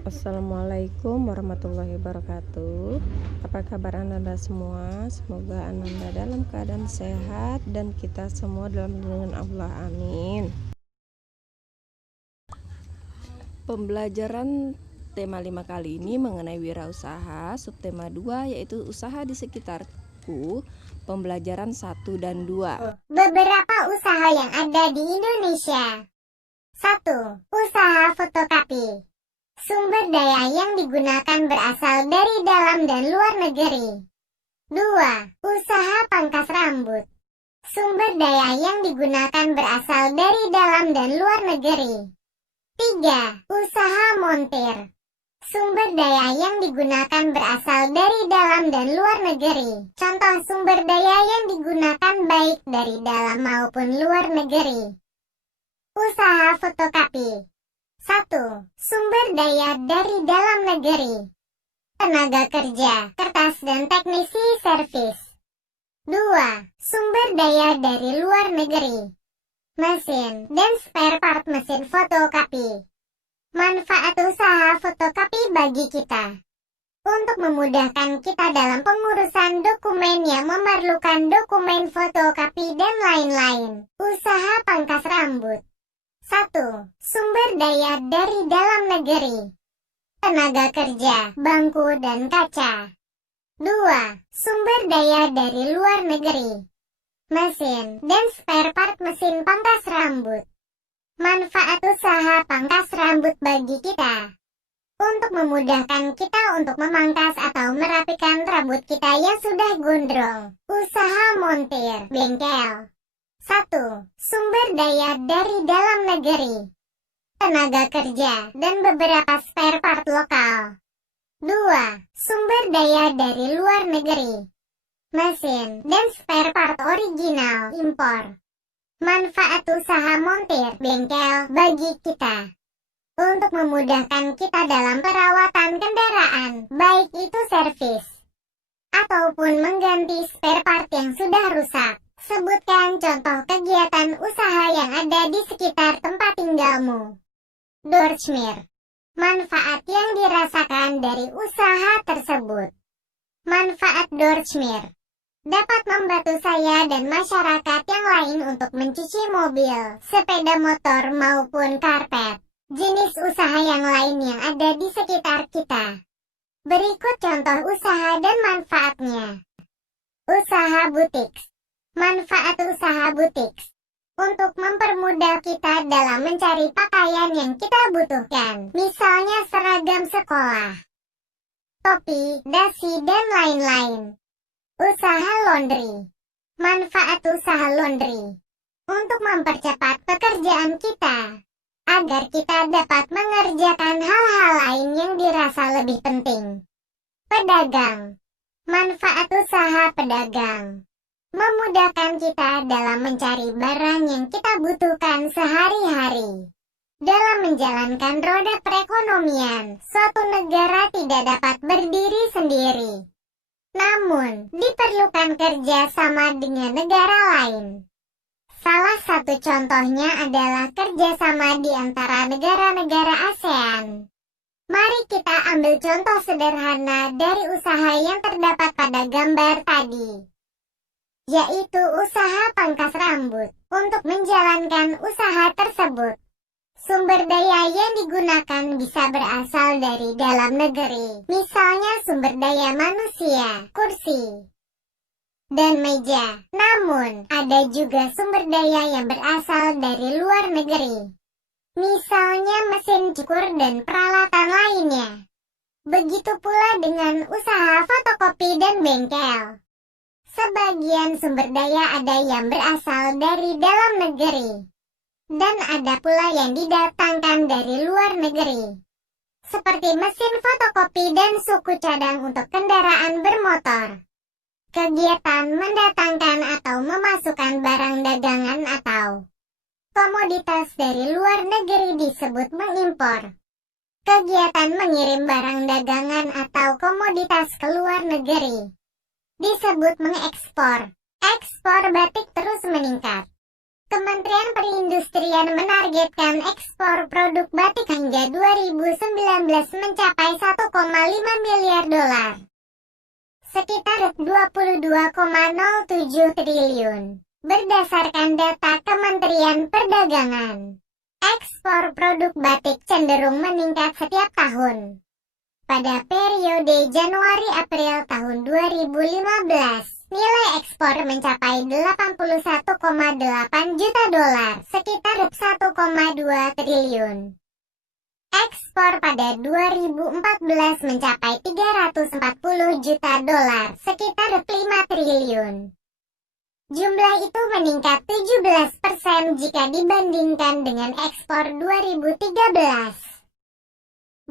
Assalamualaikum warahmatullahi wabarakatuh. Apa kabar Anda semua? Semoga Anda dalam keadaan sehat dan kita semua dalam lindungan Allah. Amin. Pembelajaran tema 5 kali ini mengenai wirausaha, subtema 2 yaitu usaha di sekitarku, pembelajaran 1 dan 2. Beberapa usaha yang ada di Indonesia. 1. Usaha fotokopi. Sumber daya yang digunakan berasal dari dalam dan luar negeri. 2. Usaha pangkas rambut. Sumber daya yang digunakan berasal dari dalam dan luar negeri. 3. Usaha montir. Sumber daya yang digunakan berasal dari dalam dan luar negeri. Contoh sumber daya yang digunakan baik dari dalam maupun luar negeri. Usaha fotokopi. 1. Sumber daya dari dalam negeri. Tenaga kerja, kertas dan teknisi servis. 2. Sumber daya dari luar negeri. Mesin dan spare part mesin fotokopi. Manfaat usaha fotokopi bagi kita. Untuk memudahkan kita dalam pengurusan dokumen yang memerlukan dokumen fotokopi dan lain-lain. Usaha pangkas rambut. 1. Sumber daya dari dalam negeri. Tenaga kerja, bangku dan kaca. 2. Sumber daya dari luar negeri. Mesin dan spare part mesin pangkas rambut. Manfaat usaha pangkas rambut bagi kita. Untuk memudahkan kita untuk memangkas atau merapikan rambut kita yang sudah gondrong. Usaha montir, bengkel. 1. Sumber daya dari dalam negeri. Tenaga kerja dan beberapa spare part lokal. 2. Sumber daya dari luar negeri. Mesin dan spare part original impor. Manfaat usaha montir, bengkel bagi kita. Untuk memudahkan kita dalam perawatan kendaraan, baik itu servis ataupun mengganti spare part yang sudah rusak. Sebutkan contoh kegiatan usaha yang ada di sekitar tempat tinggalmu. Dorchmir. Manfaat yang dirasakan dari usaha tersebut. Manfaat Dorchmir dapat membantu saya dan masyarakat yang lain untuk mencuci mobil, sepeda motor maupun karpet. Jenis usaha yang lain yang ada di sekitar kita. Berikut contoh usaha dan manfaatnya. Usaha butik. Manfaat usaha butik untuk mempermudah kita dalam mencari pakaian yang kita butuhkan, misalnya seragam sekolah, topi, dasi, dan lain-lain. Usaha laundry. Manfaat usaha laundry untuk mempercepat pekerjaan kita, agar kita dapat mengerjakan hal-hal lain yang dirasa lebih penting. Pedagang. Manfaat usaha pedagang memudahkan kita dalam mencari barang yang kita butuhkan sehari-hari. Dalam menjalankan roda perekonomian, suatu negara tidak dapat berdiri sendiri. Namun, diperlukan kerjasama dengan negara lain. Salah satu contohnya adalah kerjasama di antara negara-negara ASEAN. Mari kita ambil contoh sederhana dari usaha yang terdapat pada gambar tadi, yaitu usaha pangkas rambut. Untuk menjalankan usaha tersebut, sumber daya yang digunakan bisa berasal dari dalam negeri, misalnya sumber daya manusia, kursi, dan meja. Namun, ada juga sumber daya yang berasal dari luar negeri, misalnya mesin cukur dan peralatan lainnya. Begitu pula dengan usaha fotokopi dan bengkel. Sebagian sumber daya ada yang berasal dari dalam negeri, dan ada pula yang didatangkan dari luar negeri, seperti mesin fotokopi dan suku cadang untuk kendaraan bermotor. Kegiatan mendatangkan atau memasukkan barang dagangan atau komoditas dari luar negeri disebut mengimpor. Kegiatan mengirim barang dagangan atau komoditas ke luar negeri disebut mengekspor. Ekspor batik terus meningkat. Kementerian Perindustrian menargetkan ekspor produk batik hingga 2019 mencapai 1,5 miliar dolar, sekitar 22,07 triliun. Berdasarkan data Kementerian Perdagangan, ekspor produk batik cenderung meningkat setiap tahun. Pada periode Januari-April tahun 2015, nilai ekspor mencapai 81,8 juta dolar, sekitar 1,2 triliun. Ekspor pada 2014 mencapai 340 juta dolar, sekitar 5 triliun. Jumlah itu meningkat 17% jika dibandingkan dengan ekspor 2013.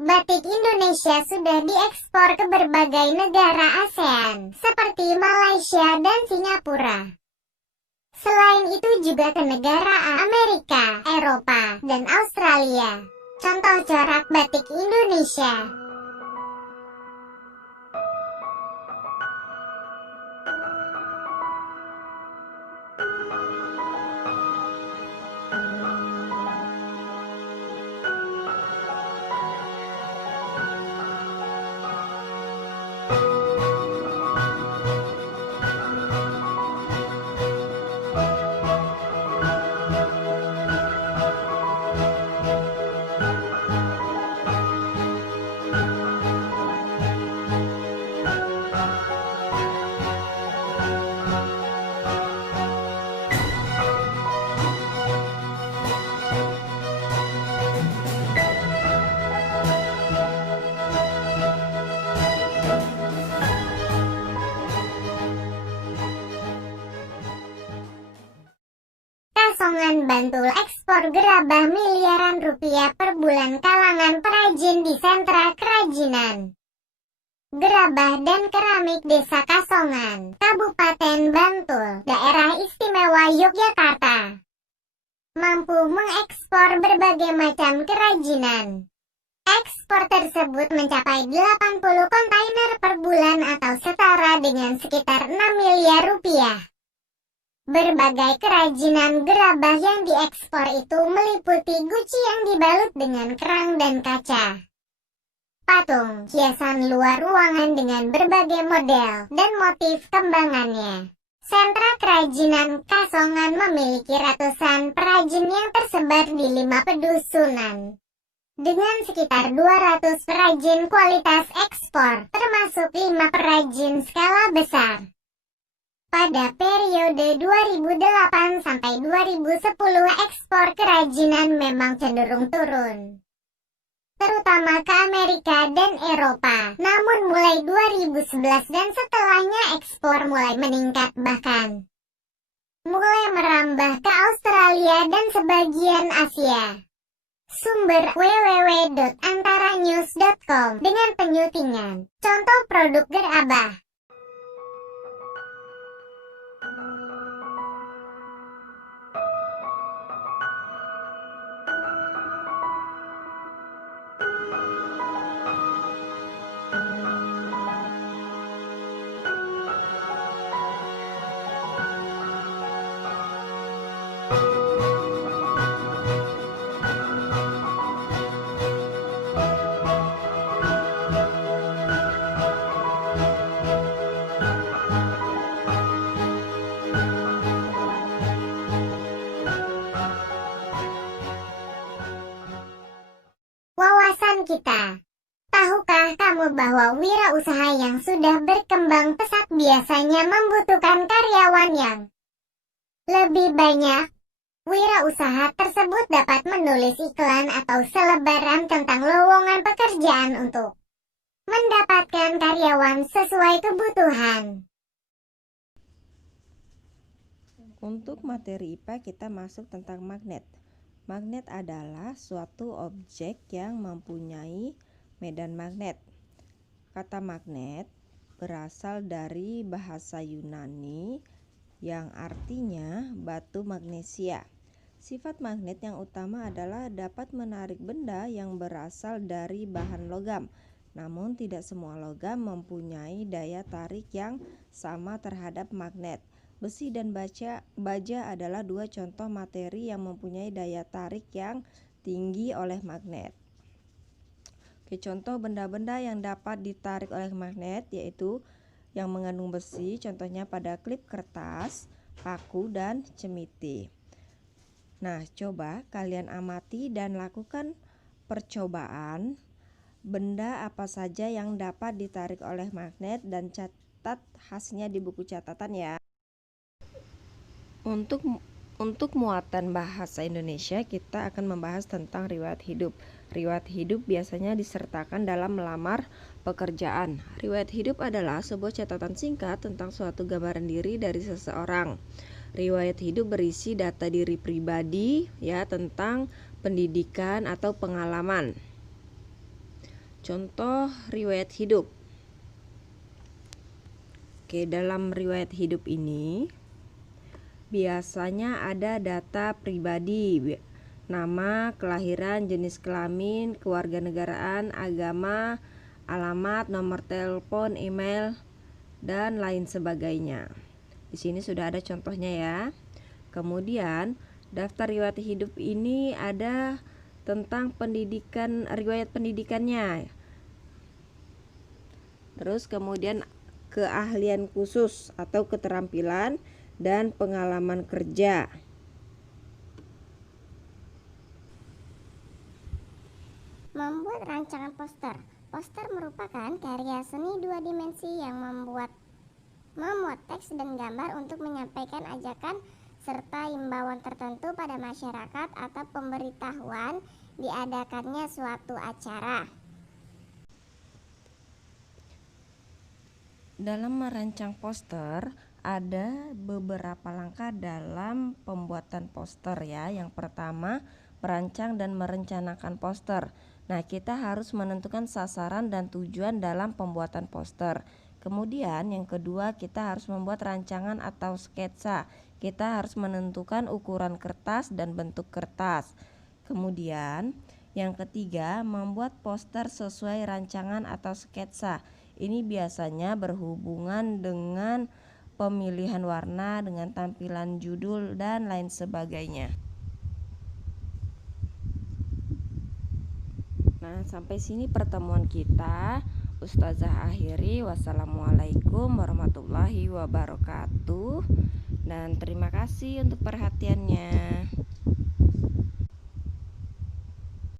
Batik Indonesia sudah diekspor ke berbagai negara ASEAN, seperti Malaysia dan Singapura. Selain itu juga ke negara Amerika, Eropa, dan Australia. Contoh corak batik Indonesia. Kasongan Bantul ekspor gerabah miliaran rupiah per bulan kalangan perajin di sentra kerajinan gerabah dan keramik Desa Kasongan, Kabupaten Bantul, Daerah Istimewa Yogyakarta, mampu mengekspor berbagai macam kerajinan. Ekspor tersebut mencapai 80 kontainer per bulan atau setara dengan sekitar 6 miliar rupiah. Berbagai kerajinan gerabah yang diekspor itu meliputi guci yang dibalut dengan kerang dan kaca, patung, hiasan luar ruangan dengan berbagai model dan motif kembangannya. Sentra kerajinan Kasongan memiliki ratusan perajin yang tersebar di 5 pedusunan, dengan sekitar 200 perajin kualitas ekspor, termasuk 5 perajin skala besar. Pada periode 2008 sampai 2010 ekspor kerajinan memang cenderung turun, terutama ke Amerika dan Eropa. Namun mulai 2011 dan setelahnya ekspor mulai meningkat, bahkan mulai merambah ke Australia dan sebagian Asia. Sumber www.antaranews.com dengan penyutingan contoh produk gerabah. Wawasan kita. Tahukah kamu bahwa wirausaha yang sudah berkembang pesat biasanya membutuhkan karyawan yang lebih banyak? Wirausaha tersebut dapat menulis iklan atau selebaran tentang lowongan pekerjaan untuk mendapatkan karyawan sesuai kebutuhan. Untuk materi IPA kita masuk tentang magnet. Magnet adalah suatu objek yang mempunyai medan magnet. Kata magnet berasal dari bahasa Yunani yang artinya batu magnesia. Sifat magnet yang utama adalah dapat menarik benda yang berasal dari bahan logam. Namun tidak semua logam mempunyai daya tarik yang sama terhadap magnet. Besi dan baja adalah dua contoh materi yang mempunyai daya tarik yang tinggi oleh magnet. Oke, contoh benda-benda yang dapat ditarik oleh magnet yaitu yang mengandung besi, contohnya pada klip kertas, paku, dan cemiti. Nah, coba kalian amati dan lakukan percobaan benda apa saja yang dapat ditarik oleh magnet dan catat hasilnya di buku catatan ya. Untuk muatan bahasa Indonesia, kita akan membahas tentang riwayat hidup. Riwayat hidup biasanya disertakan dalam melamar pekerjaan. Riwayat hidup adalah sebuah catatan singkat tentang suatu gambaran diri dari seseorang. Riwayat hidup berisi data diri pribadi ya tentang pendidikan atau pengalaman. Contoh riwayat hidup. Oke, dalam riwayat hidup ini biasanya ada data pribadi, nama, kelahiran, jenis kelamin, kewarganegaraan, agama, alamat, nomor telepon, email, dan lain sebagainya. Di sini sudah ada contohnya ya. Kemudian, daftar riwayat hidup ini ada tentang pendidikan, riwayat pendidikannya. Terus kemudian keahlian khusus atau keterampilan dan pengalaman kerja. Membuat rancangan poster. Poster merupakan karya seni dua dimensi yang memuat teks dan gambar untuk menyampaikan ajakan serta imbauan tertentu pada masyarakat atau pemberitahuan diadakannya suatu acara. Dalam merancang poster, ada beberapa langkah dalam pembuatan poster ya. Yang pertama, merancang dan merencanakan poster. Nah, kita harus menentukan sasaran dan tujuan dalam pembuatan poster. Kemudian yang kedua, kita harus membuat rancangan atau sketsa. Kita harus menentukan ukuran kertas dan bentuk kertas. Kemudian yang ketiga, membuat poster sesuai rancangan atau sketsa. Ini biasanya berhubungan dengan pemilihan warna, dengan tampilan judul, dan lain sebagainya. Nah, sampai sini pertemuan kita. Ustazah akhiri. Wassalamualaikum warahmatullahi wabarakatuh. Dan terima kasih untuk perhatiannya.